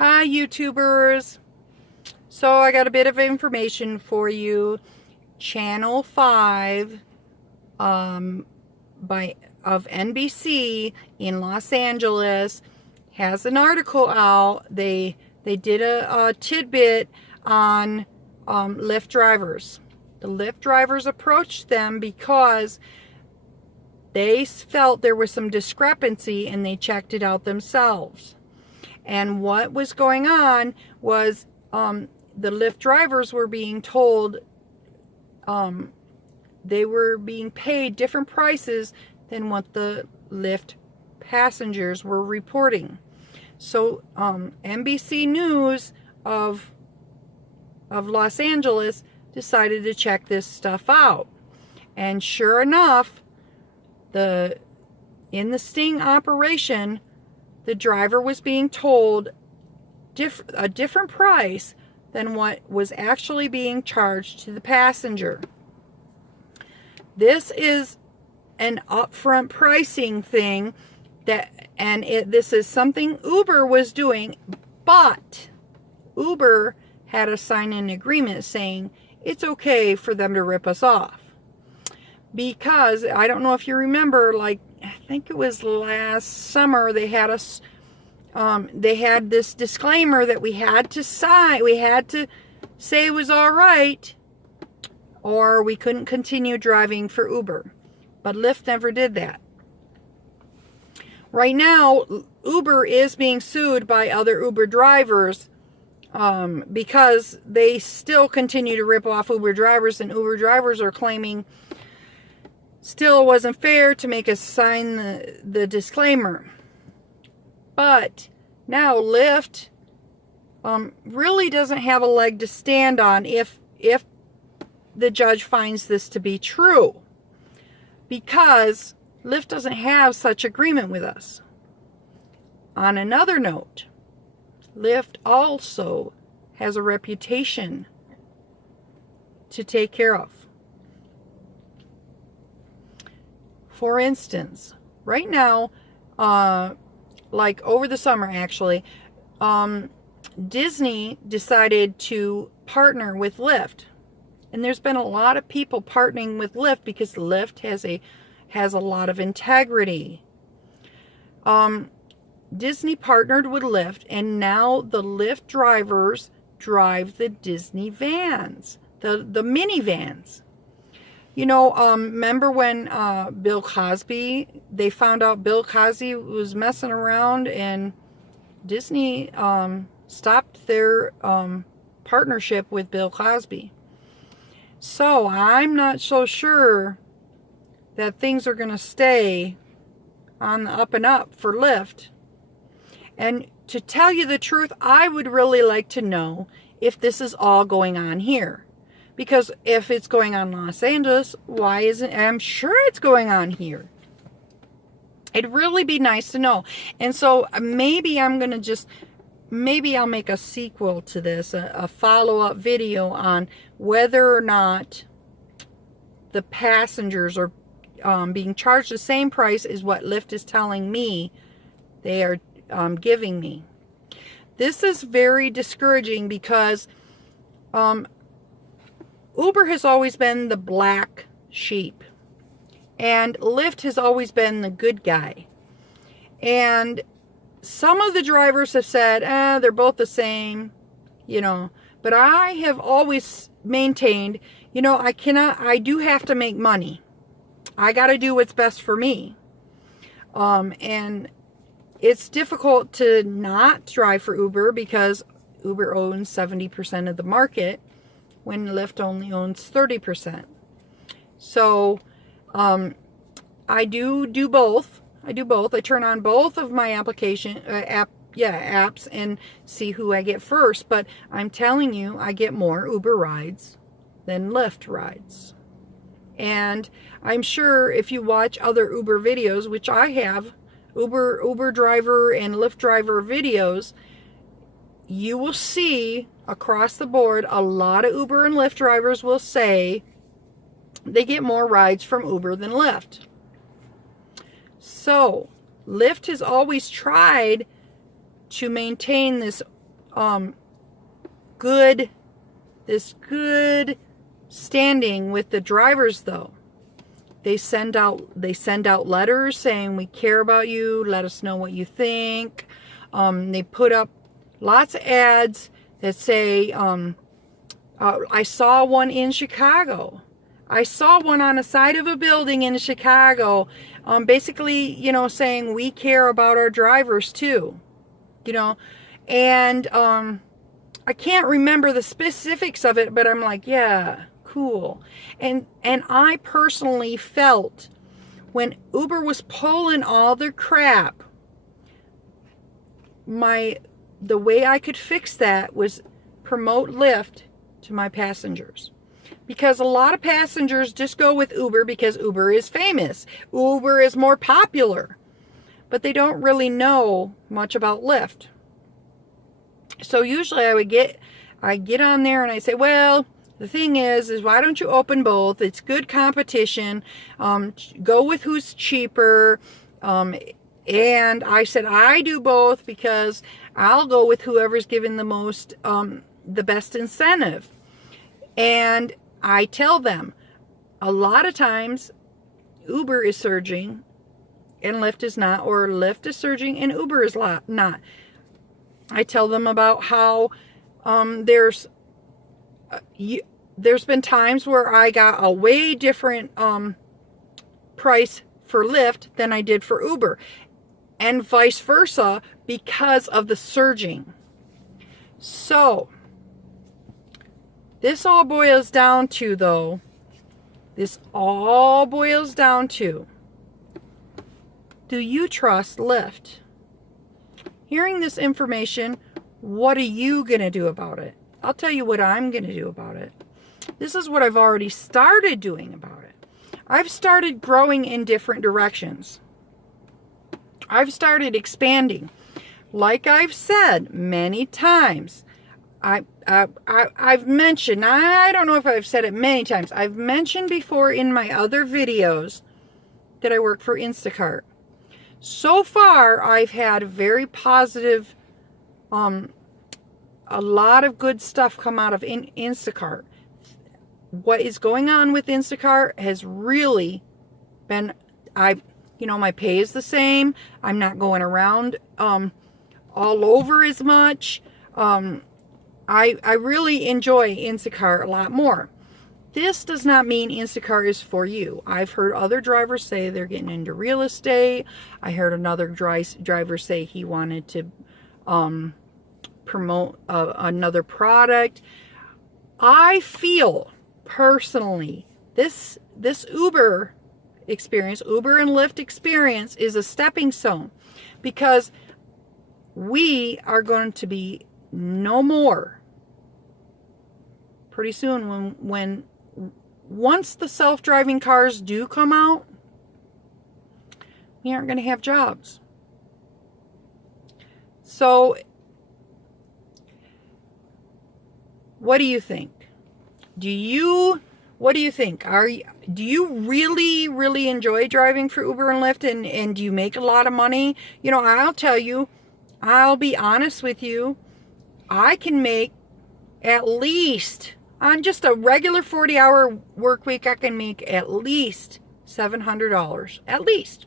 Hi YouTubers. So I got a bit of information for you. Channel 5 of NBC in Los Angeles has an article out. They did a tidbit on Lyft drivers. The Lyft drivers approached them because they felt there was some discrepancy and they checked it out themselves. And what was going on was the Lyft drivers were being told they were being paid different prices than what the Lyft passengers were reporting. So NBC News of Los Angeles decided to check this stuff out. And sure enough, in the sting operation, the driver was being told a different price than what was actually being charged to the passenger. This is an upfront pricing thing this is something Uber was doing, but Uber had to sign an agreement saying it's okay for them to rip us off. Because I don't know if you remember, like I think it was last summer, they had this disclaimer that we had to sign. We had to say it was all right, or we couldn't continue driving for Uber. But Lyft never did that. Right now, Uber is being sued by other Uber drivers because they still continue to rip off Uber drivers, and Uber drivers are claiming still it wasn't fair to make us sign the disclaimer. But now Lyft really doesn't have a leg to stand on if the judge finds this to be true, because Lyft doesn't have such agreement with us. On another note, Lyft also has a reputation to take care of. For instance, right now, like over the summer actually, Disney decided to partner with Lyft. And there's been a lot of people partnering with Lyft because Lyft has a lot of integrity. Disney partnered with Lyft, and now the Lyft drivers drive the Disney vans, the minivans. You know, remember when Bill Cosby, they found out Bill Cosby was messing around, and Disney stopped their partnership with Bill Cosby. So I'm not so sure that things are going to stay on the up and up for Lyft. And to tell you the truth, I would really like to know if this is all going on here. Because if it's going on in Los Angeles, why isn't I'm sure it's going on here. It'd really be nice to know. And so maybe I'll make a sequel to this, a follow-up video on whether or not the passengers are being charged the same price as what Lyft is telling me they are giving me. This is very discouraging because Uber has always been the black sheep, and Lyft has always been the good guy. And some of the drivers have said, they're both the same, you know. But I have always maintained, you know, I do have to make money. I got to do what's best for me. And it's difficult to not drive for Uber because Uber owns 70% of the market when Lyft only owns 30%. So I do both. I turn on both of my apps and see who I get first. But I'm telling you, I get more Uber rides than Lyft rides. And I'm sure if you watch other Uber videos, which I have, Uber driver and Lyft driver videos, you will see across the board a lot of Uber and Lyft drivers will say they get more rides from Uber than Lyft. So Lyft has always tried to maintain this good standing with the drivers, though. They send out letters saying, we care about you, let us know what you think. They put up lots of ads that say, I saw one in Chicago. I saw one on the side of a building in Chicago, basically, saying we care about our drivers too, and I can't remember the specifics of it, but I'm like, yeah, cool. And I personally felt when Uber was pulling all their crap, the way I could fix that was promote Lyft to my passengers. Because a lot of passengers just go with Uber because Uber is famous. Uber is more popular. But they don't really know much about Lyft. So usually I get on there and I say, well, the thing is why don't you open both? It's good competition. Go with who's cheaper. And I said, I do both because I'll go with whoever's giving the best incentive. And I tell them, a lot of times Uber is surging and Lyft is not, or Lyft is surging and Uber is not. I tell them about how there's been times where I got a way different price for Lyft than I did for Uber, and vice versa because of the surging. So this all boils down to, do you trust Lyft? Hearing this information, what are you going to do about it? I'll tell you what I'm going to do about it. This is what I've already started doing about it. I've started growing in different directions. I've started expanding. Like I've said many times, I've mentioned, I don't know if I've said it many times, I've mentioned before in my other videos that I work for Instacart. So far, I've had very positive, a lot of good stuff come out of Instacart. What is going on with Instacart has really been, my pay is the same. I'm not going around all over as much. I really enjoy Instacart a lot more. This does not mean Instacart is for you. I've heard other drivers say they're getting into real estate. I heard another driver say he wanted to promote another product. I feel personally this Uber experience, Uber and Lyft experience, is a stepping stone, because we are going to be no more pretty soon when once the self-driving cars do come out, we aren't going to have jobs. So, what do you think? What do you think? Do you really, really enjoy driving for Uber and Lyft, and do you make a lot of money? I'll tell you, I'll be honest with you, I can make at least, on just a regular 40-hour work week, I can make at least $700. At least.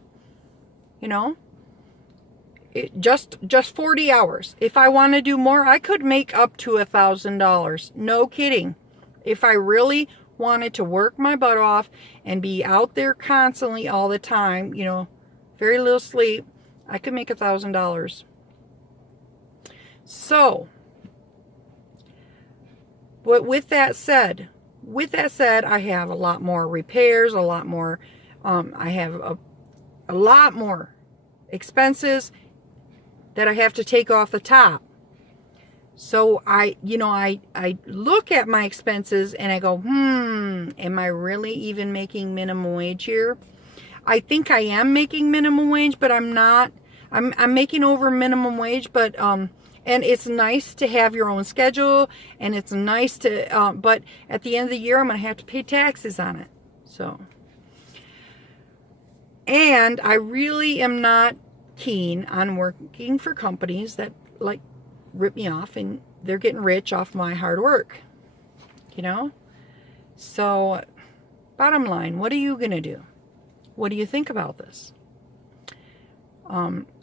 Just 40 hours. If I want to do more, I could make up to $1,000. No kidding. If I really wanted to work my butt off and be out there constantly all the time, very little sleep, I could make $1,000. So, but with that said, I have a lot more repairs, a lot more, I have a lot more expenses that I have to take off the top. So I look at my expenses and I go, am I really even making minimum wage here? I think I am making minimum wage, but I'm not. I'm making over minimum wage, but and it's nice to have your own schedule, and it's nice to, but at the end of the year, I'm going to have to pay taxes on it. So, and I really am not keen on working for companies that, like, rip me off, and they're getting rich off my hard work, you know? So, bottom line, what are you going to do? What do you think about this?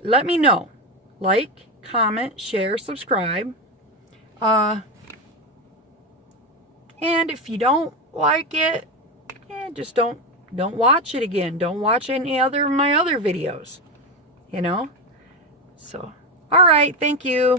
Let me know. Like, comment, share, subscribe. And if you don't like it, just don't watch it again. Don't watch any other of my other videos, you know? So, all right, thank you.